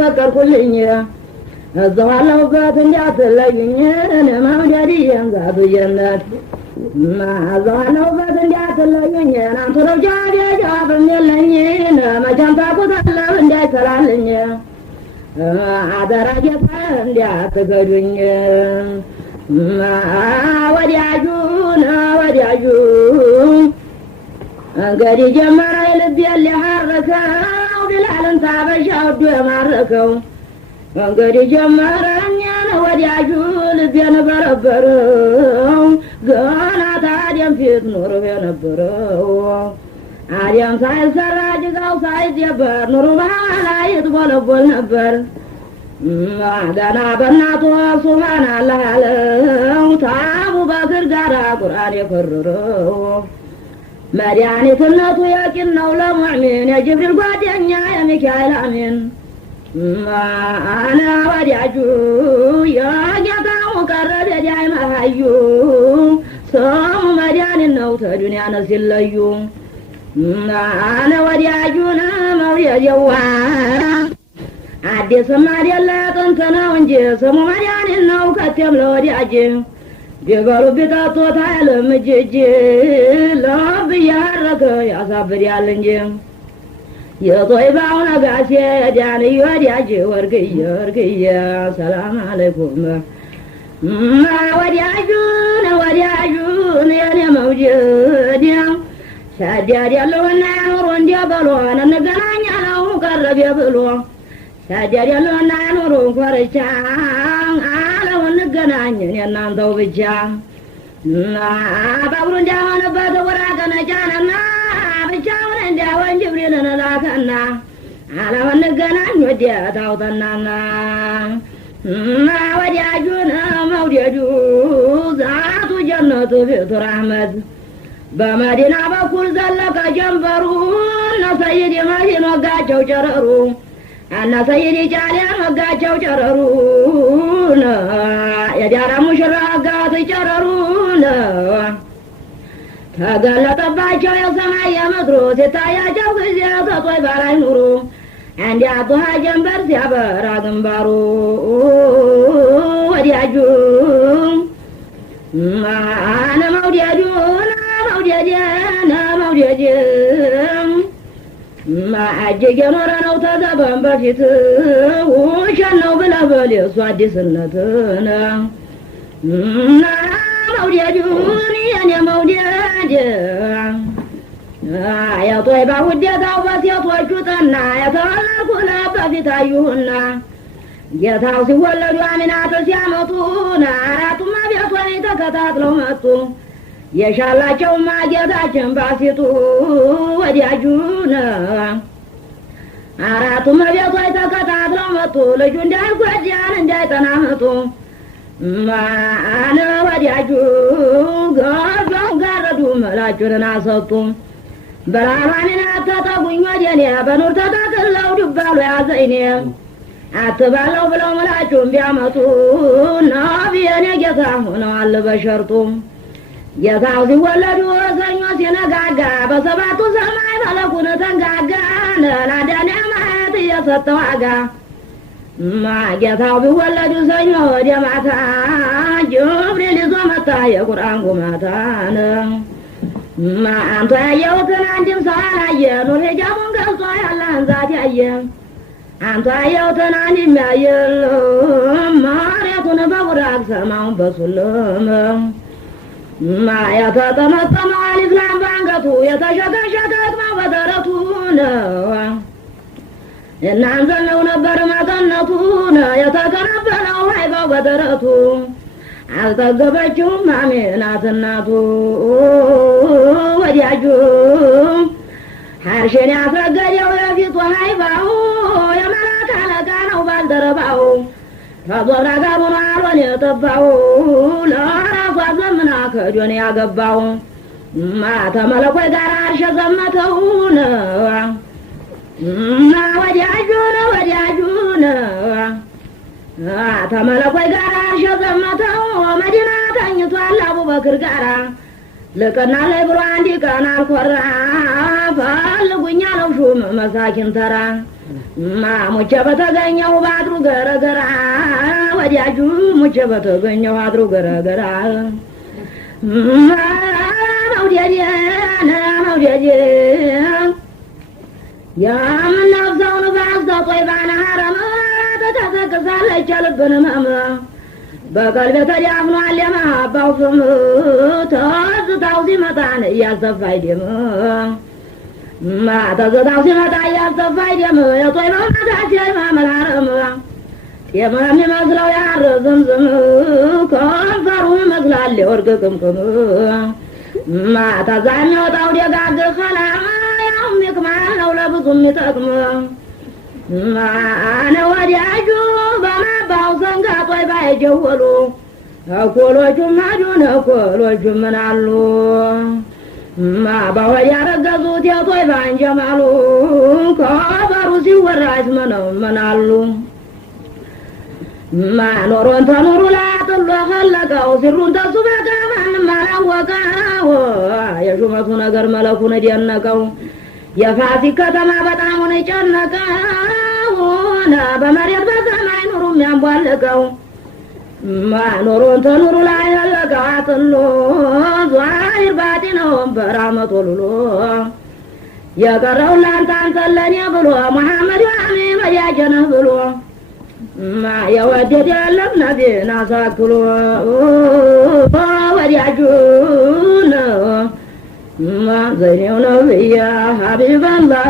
ፈቀድኩልኝ እዛዋለሁበት እንዳትለዩኝ መውደድዬን ዛቱየነት እዛዋለሁበት እንዳትለዩኝ ናንቱ ረጃዴ ጃብም የለኝ መቼም ታውቁታለሁ እንዳይሰራልኝ አደራ ጌታ እንዳትገዱኝ ወዲያጁን እንግዲህ ጀመረ ልቤን ሊሐርከው ቢላልን ታበሻ ወዶ የማረከው እንግዲህ ጀመረኛን ወዲያጁ ልቤን በረበረው ገና ታዲያም ፊት ኑሮ የነበረው አዲያም ሳይሰራ ጅጋው ሳይጀበር ኑሮ በኋላ ይትቦለቦል ነበር ገና በእናቱ ሱብሃንአላህ ያለው ከአቡበክር ጋር ቁርአን የከረረው መድኃኒትነቱ የቂን ነው ለሙእሚን የጅብሪል ጓደኛ የሚካኤል አሚን አነ ወዲያጁ የጌታው ቀረብ የዳይ መሀዩ ሰሙ መድኃኒት ነው ተዱንያ ነው ሲለዩ አነ ወዲያጁን መውደድየዋ አዲስም አይደለ ጥንት ነው እንጂ ስሙ መድኃኒት ነው ከቴም ለወዲያጅ ቢበሉ ቢጠጡት አይልም እጅ ልብ እያረከ ያሳብዳል እንጂ የጦይባው ነጋሴ ዳንዮ ወዲያጅ ወርቅዬ ሰላም አለይኩም ወዲያጁን የኔ መውደድ ሰዳድ ያለውና ኑሮ እንዲያበሏን እንገናኛለው ቀረብ ብሎ ሰዳድ ያለውና ኑሮ ኮርቻ አለው እንገናኝን የናንተው ብቻ ባብሩ እንዳሆነበት ወራቀነጫነና ብቻውን እንዲያወን ጅብሪልን ላከና አለው እንገናኝ ወዲያታው ተናና ወዲያጁን መውደዱ ዛቱ ጀነቱ ፊቱ ረሕመት በመዲና በኩል ዘለቀ ጀንበሩ እነ ሰይድ መዲን ወጋቸው ጨረሩ እነ ሰይድ ጫሊያን ወጋቸው ጨረሩ የዳራ ሙሽራ ወጋት ጨረሩ ተገለጠባቸው የሰማይ የምድሩ ሲታያቸው ጊዜ ከጦይባ ላይ ኑሩ እንዲያጡሃ ጀንበር ሲያበራ ግንባሩ ወዲያጁ አነ መውደዱን መውደድ እጅግ የኖረ ነው ተዘበን በፊት ውሸት ነው ብለህ በል የእሱ አዲስነትን መውደዱን የኔ መውደድ የጦይባ ውዴታው በሴቶቹ ጠና የተወለድኩለ በፊት አዩሁና ጌታው ሲወለዱ አሚናት ሲያመጡና አራቱማ ቤቶች ተከታትለው መጡ የሻላቸውማ ጌታችን ባሲጡ ወዲያጁን አራቱማ ቤቶች ተከታትለው መጡ ልጁ እንዳይጎዳን እንዳይጠና መጡ አነ ወዲያጁ ገባው ጋረዱ መላጩንን አሰጡ በራማንን አተጠጉኝ ወደኔ በኑር ተጠቅለው ድባሉ ያዘይኔ አትባለው ብለው መላጩን ቢያመጡ ነቢየኔ ጌታ ሆነዋል በሸርጡ ጌታው ሲወለዱ ሰኞ ሲነጋጋ በሰባቱ ሰማይ መለኩን ተንጋጋ ለአዳነ ማየት እየሰጠ ዋጋ ጌታው ቢወለዱ ሰኞ ወደ ማታ ጅብሪል ይዞ መጣ የቁርአን ጉማታን አንተ ያየሁትን አንድም ሰው አላየ ኑር ሂጃቡን ገልጾ ያለህን ዛት ያየ አንተ ያየሁትን አንድም ያየለም መሬቱን በቡራቅ ሰማውን በሱልም የተጠመጠመ አሊፍላም በአንገቱ የተሸከሸከ እጥማው በደረቱ ነው እናንዘለው ነበር መቀነቱን የተቀነበለው ሀይባው በደረቱ አልጠገበችውም አሜናት እናቱ ወዲያጁ ሐርሽን ያስረገደው የፊቱ ሀይባው የመላክ አለቃ ነው ባልደረባው ተዞራ ጋቡን አልሆን የጠባው ለራሷ ዘምና ከጆን ያገባው ተመለኮይ ጋር አርሸ ዘመተውን ወዲያጁን ተመለኮይ ጋር አርሸ ዘመተው መዲና ተኝቷል አቡበክር ጋራ ልቅና ላይ ብሎ አንድ ቀን አልኮራ ፈልጉኛ ነው ሹም መሳኪን ተራ ሙቼ በተገኘው ባድሩ ገረገራ ወዲያጁ ሙቼ በተገኘው አድሩ ገረገራ መውደዴ የምነፍሰው ንፋስ ተጦይባን ሀረም ተቀሰቅሳለች ልብን ህመም በቀልቤ ተዳፍኗል የመሀባው ፍም ትዝታው ሲመጣን እያሰፋኝ ደም ትዝታው ሲመጣ እያሰፋኝ ደም የጦይባው ናታች ማመል ሀረም ጤማ የሚመስለው ያር ዝምዝም ከንፈሩ ይመስላል የወርቅ ቅምቅም ማታዛ የሚወጣው ደጋግ ከላም ያውም ይክማል ነው ለብዙ የሚጠቅም አነ ወዲያጁ በማባው ዘንጋ ጦይባ የጀወሉ እኮሎቹም ሄዱን እኮሎቹም ምናሉ በወድ ያረገዙት የጦይባን ጀማሉ ከበሩ ሲወራ ይስመነመናሉ ኖሮን ተኑሩ ላጥሎ ፈለቀው ሲሩን ተሱ በቃ ማንም አላወቀው የሹመቱ ነገር መለኩን ደነቀው የፋሲክ ከተማ በጣሙን ጨነቀው በመሬት በሰማይ ኑሩ የሚያንቧልቀው ኖሮን ተኑሩ ላይ ፈለቀው አጥሎ ዟሂር ባጢነውን በራመት ወልሎ የቀረው ላንተ አንተን ለኔ ብሎ መሐመድ ዋሚ መያጀነህ ብሎ የወደድ የለም ነቢን አሳክሎ ወዲያጁን ዘይኔው ነብያ ሀቢበላህ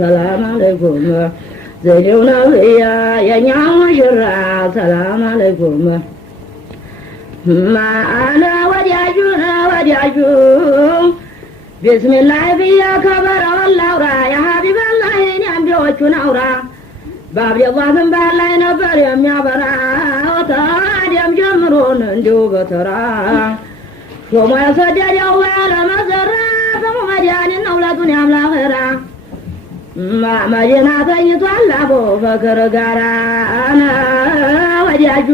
ሰላም አለይኩም ዘይኔው ነብያ የኛ ሙሽራ ሰላም አለይኩም አነ ወዲያጁ ቢስሚላህ ብያ ከበረውን ላውራ የሀቢበላህ የአንቢዎቹን አውራ በአብደላህ ዝንባር ላይ ነበር የሚያበራው ታዲያም ጀምሮን እንዲሁ በተራ ሾሞ የሰደደው ያለመዘራ ስሙ መድኃኒት ነው ለዱንያም ላኺራ መዲና ተኝቷል አቡበክር ጋራ አነ ወዲያጁ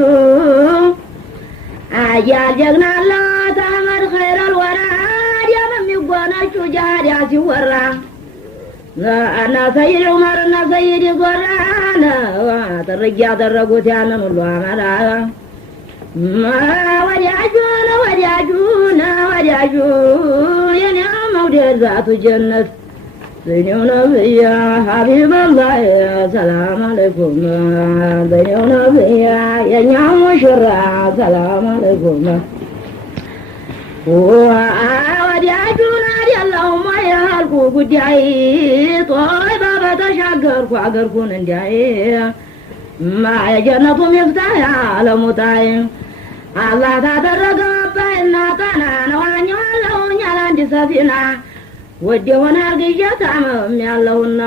አያል ጀግናላ ተአመድ ኸይረል ወራ ደም የሚጎነጩ ጃዲያ ሲወራ አና ሰይድ ዑመር እና ሰይድ ጎራና ተረጃ ያደረጉት ያንን ሁሉ አመላ ወዲያጁ የኔ መውደድ ዛቱ ጀነት ዘይኔው ነብያ ሀቢበላህ ሰላም አለይኩም ዘይኔው ነብያ የኛ ሙሽራ ሰላም አለይኩም ወዲያጁን አይደለሁም ያልኩ ጉዳይ ጦይባ በተሻገርኩ አገርኩን እንዲያይ የጀነቱ ሚፍታህ ያለሙታይ አላህ ታደረገ አባይና ጣና ነዋኛለሁኝ ያለ አንድ ሰፊና ወደ የሆነ አርግዤ ታመም ያለሁና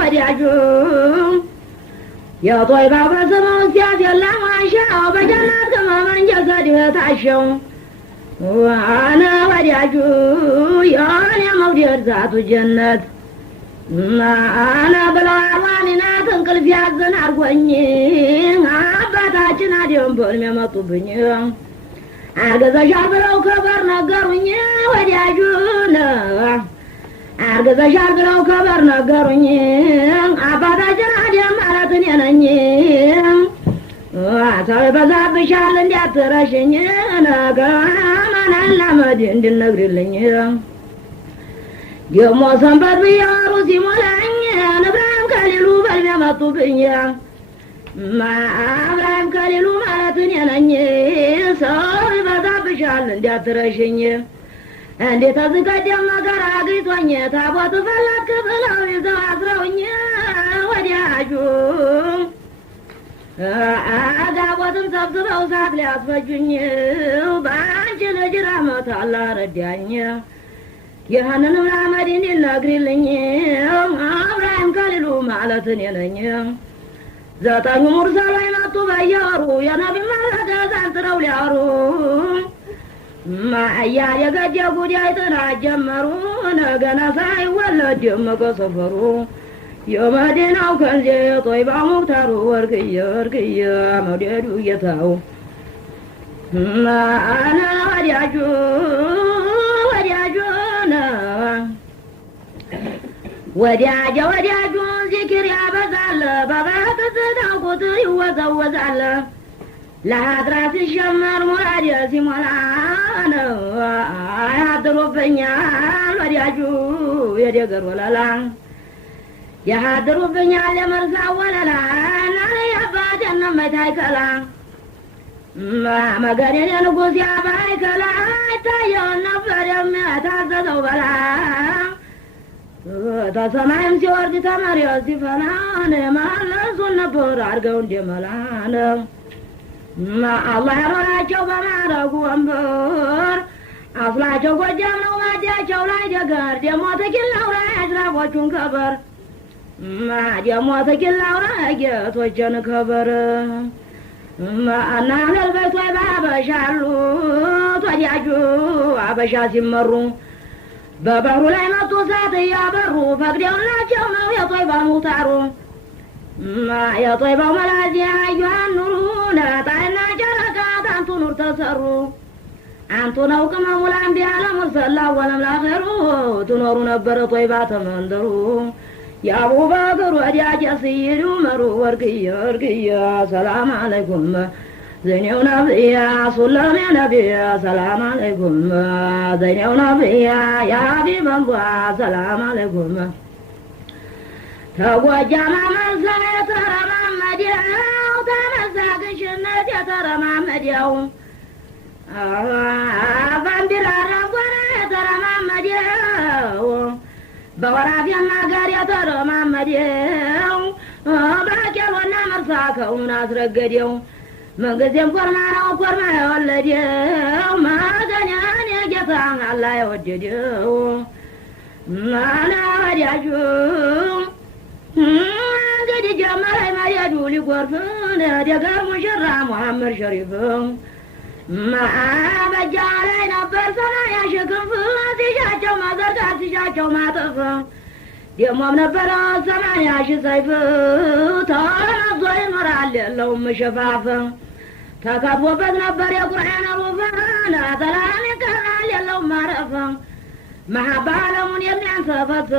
ወዲያጁ የጦይባ በስመው ሲያት የለም ዋሻው በጀነት ከመመንጀት ታሸው አነ ወዲያጁ የኔ መውደድ ዛቱ ጀነት አነ ብለዋል ዋኒናት እንቅልፍ ያዘን አርጎኝ አባታችን አዲም በልም የመጡብኝ አርገዘሻል ብለው ከበር ነገሩኝ ወዲያጁን አርገዘሻል ብለው ከበር ነገሩኝ አባታችን አዲም ማለት እኔ ነኝ ሰው ይበዛብሻል እንዲያትረሽኝ ነገማናላ መድ እንድነግርልኝ ደሞ ሰንበት ብያሩ ሲሞላኝ እብራሂም ከሊሉ በልም የመጡብኝ እብራሂም ከሊሉ ማለት እኔ ነኝ ሰው ይበዛብሻል እንዲያትረሽኝ እንዴት ተዝቀደም ነገር አግኝቶኝ ታቦት ፈለክ ብለው ይዘው አስረውኝ ወዲያጁ አጋቦትን ሰብስበው ሳት ሊያስፈጁኝ በአንቺ ልጅ ረህመት አላህ ረዳኝ ይህንንም ለአመድ እንዲነግሪልኝ እብራሂም ከሊሉ ማለት እኔ ነኝ ዘጠኙ ሙርሰሎች መጡ በየወሩ የነቢ መለከት አንጥረው ሊያወሩ ማያ የገጀ ጉዳይ ጥናት ጀመሩ ነገና ሳይወለድ ደመቀ ሰፈሩ የመዲናው ከንዜ ጦይባ ሙክታሩ ወርቅየ መውደዱ ጌታው አነ ወዲያጁ ወዲያጀ ወዲያጁን ዚክር ያበዛል በበትዝታው ቁጥር ይወዘወዛል ለሀድራ ሲሸመር ሙራድ ሲሞላ ነው ያድሩብኛል ወዲያጁ የደገር ወለላ ያድሩብኛል የመርሳ ወለላ ናለ ያባጀነ መታይከላ መገሬን ንጉሥ ያባይከላ አይታየው ነበር የሚያታዘዘው በላ ተሰማይም ሲወርድ ተመሪው ሲፈናን መለሱን ነበር አድርገው እንደመላን አላህ ያኖራቸው በማረጉ ወንበር አፍላቸው ጎጃም ነው ማዲያቸው ላይ ደገር ደሞ ተኪላው ላይ አጅራቦቹን ከበር ደሞ ተኪላው ላይ ጌቶችን ከበር እናንል በቶይ ባበሻሉ ተዲያጁ አበሻ ሲመሩ በበሩ ላይ መጡ ሳት እያበሩ ፈቅደውላቸው ነው የጦይባ ሙታሩ የጦይባው መላዚያ ዩሃኑሩ ነጣይና ጨረቃ ታንቱ ኑር ተሰሩ አንቱ ነው ቅመሙ ለአንቢያ ለሙርሰላ ወለም ላኸሩ ትኖሩ ነበር ጦይባ ተመንደሩ የአቡበክር ወዲያጀ ሲይዱ መሩ ወርቅየ ሰላም አለይኩም زينو نبيا سلام يا نبيا سلام عليكم زينو نبيا يا حبيب الله سلام عليكم توجه ممسا يا ترى محمد يا تمسك الشنة يا ترى محمد يا فاندر الرقوة يا ترى محمد يا بورا في النقر يا ترى محمد يا باكر والنمر ساكا وناس رقديو من قدم قرنا وقرنا يولديو ما قنان يجفان الله يوجديو ما أنا وديجو قد جمال ما يدولي قرفون دقر مشرع محمد شريف ما بجا علينا برسنا يا شكم سيشاچو ما زرقات سيشاچو ما طفا ديموم نبرا سمانيا شي سيف تنظر المرال اللهم شفافا تكتبوبت نبر يا قرآن الوفان تلاني كرال اللهم عرفا محبا لمن يمنع سفت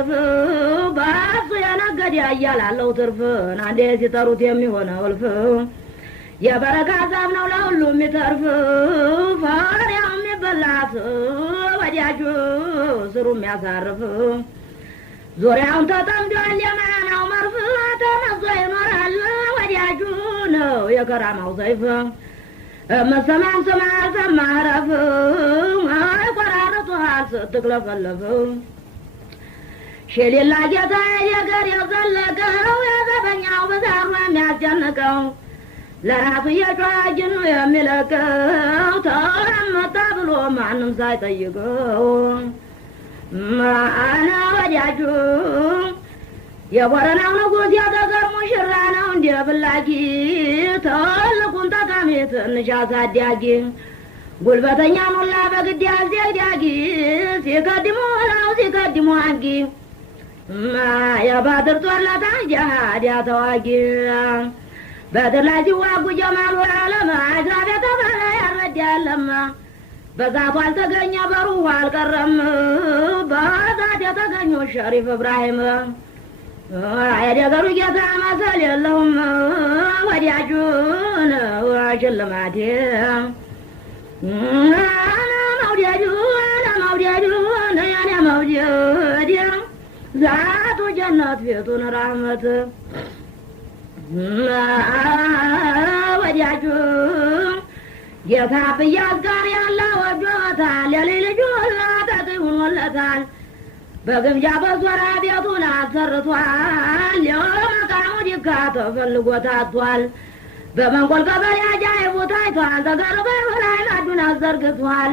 بس يا نقد يا ايال اللو ترفن عندي سيطروت يمي هنا والفن يا بركة سابنا ولو مترف فار يا أمي بلعت ودياجو سروم يا صارف زوريا انت تمجو اللي معنا ومرفوع تنظي مرال ودياجو نو يا كرام وصيف اما سمع سمع رف هاي قرارتها ستقلف اللف شيل الله جتا يا قر يظلقه يا زبنيا وبزار وين يجنقه ለራሱ የጫጅን የሚለቀው ተመጣ ብሎ ማንም ሳይጠይቀው ማአና ወዲያጁ የቦረናው ንጉሥ የገጠር ሙሽራ ነው እንደ ብላጊ ትልቁን ጠቃሚ ትንሽ አሳዳጊ ጉልበተኛ ሙላ በግዳጅ ዳጊ ሲቀድሙ ላው ሲቀድሙ አጊ የባድር ጦርለታ ጃሃድ ያተዋጊ بدر واقو جمال والعالم عجراب يتبالا يرد يالما بذات والتقني برو والقرم بذات يتقني الشريف إبراهيم عيد يقروا جتا مسال اللهم وديعجون وعجل ماتي أنا موديعجون أنا موديعجون ذات جنات فيتون رحمة ወዲያጁ ጌታ ብያዝ ጋር ያለ ወጆታል የሌልጁላ ተጥውኖለታል በግምጃ በዞራ ቤቱን አሰርቷል የመቃሙ ዲካ ተፈልጎ ታቷል በመንቆል ቀበሌ አጃይቡ ታይቷል ተገርበ ላይ ማዱን አዘርግቷል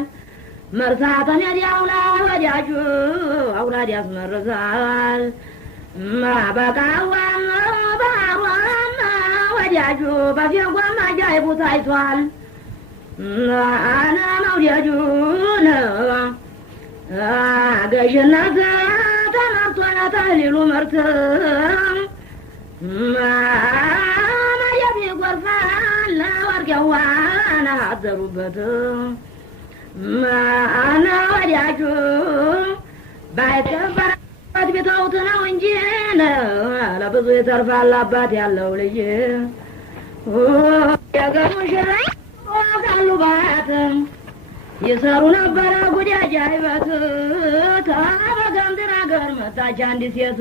መርሳተን የዲያውላ ወዲያጁ አውራድ ያስመርዛል ማበቃዋም ባሯም ወዲያጁ በፊጓም አጃይቡ ታይቷል አና መውዲያጁ ገዥነት ተመርቶና ተህሊሉ ምርት ማየብ ይጎርፋል ወርገዋና አዘሩበት አና ወዲያጁ ባይከበር ቤታውት ነው እንጂ ለብዙ ይተርፋል አባት ያለው ልጅ ያገሩ ሽራ ካሉ ባት ይሰሩ ነበረ ጉዳጅ አይበት ተበገምድር አገር መጣች አንዲት ሴት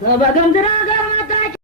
ተበገምድር አገር መጣች